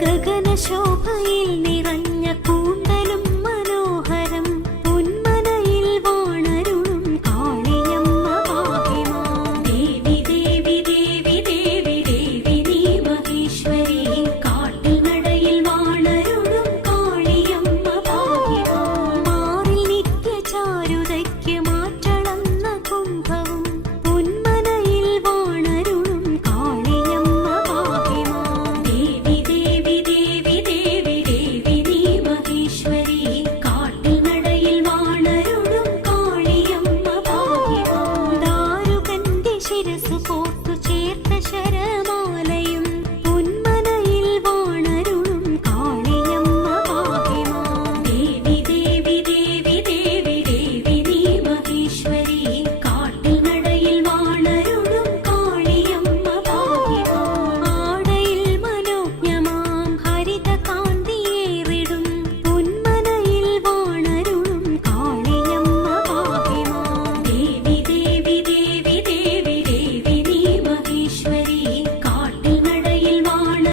ഗഗന ശോഭയിൽ നിറഞ്ഞ वीरसुपूर्तु चीर्तशरमालयम्